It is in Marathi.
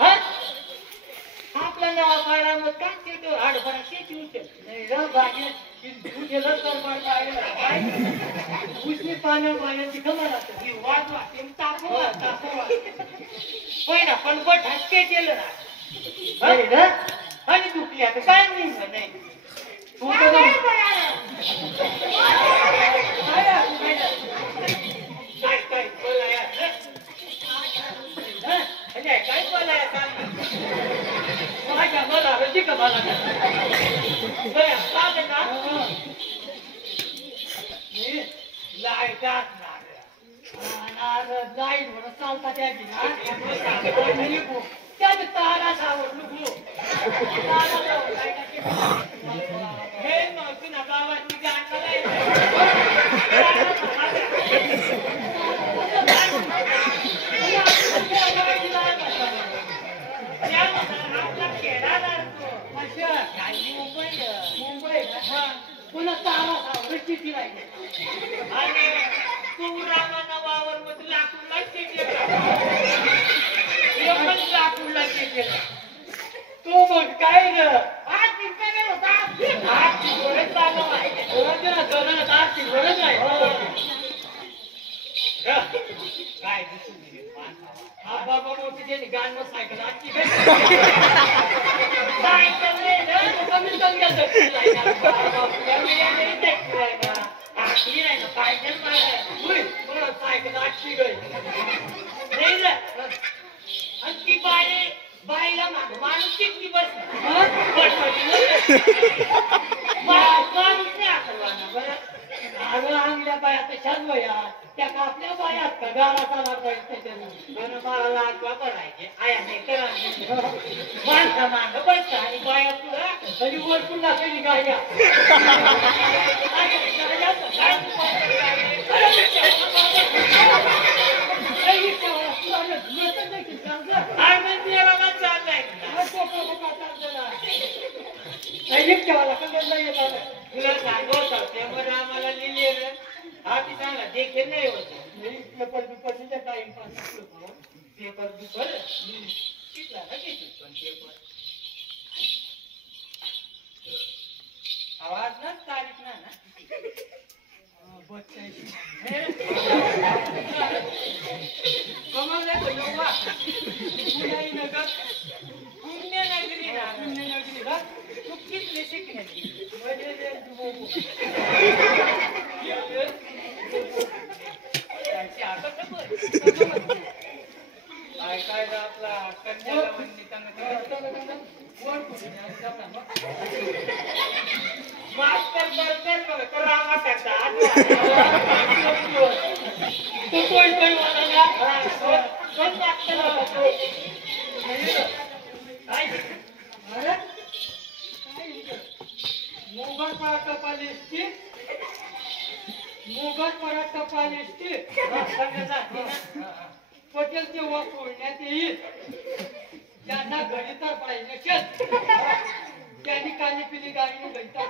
हा आपल्या नावा काढा मग काय शेती आडभरा शेती उचल नाही र बागे उचललं तर काय उचली पाण्याची कमाल असते वाजवा ते तापवा पहिला पण बट हसके केलं ना आणि दुखली आता काय नाही तू काय बोलाया काय बोलाया माझ्या मला रजी का मला लाईट लाईट म्हणून चालता त्या त्याच तारा सावड हे मग तुला गावात मुंबई पुन्हा तारा सावड किती राहिली आणि तू रामाना वावर मध्ये लाकूडला लाकूडला तू मग काय ग आर्थिक काय हा बाबा मोठी त्यांनी गाणं सायकल आजची बाईला माणूस किती बस आणल्या बाया तशाच वया त्या आपल्या बायात का गावाचा मला लाजवा करायचे आया नाही करा माणसा मांग बसता आणि बाया तुला तरी वर पुन्हा कधी गाया तुला सांगत त्यामुळे आम्हाला लिहिले हा ती सांगा देखील नाही होत पेपर दुपारच्या टाइमपास पेपर दुपार शिकला ना किती पण पेपर आवाज ना तारीख ना कमल नगर पुण्यनगरी ना पुण्यनगरी का तू किती शिकण्याची काय आपला कन्याला मास्तर बरोबर करा तू कोण कोण मोगल पराठा पालिसची पटेल तेव्हा फोडण्यात येईल त्यांना घडी तर पाहिजे त्यांनी काली पिली गाडीने घडी तर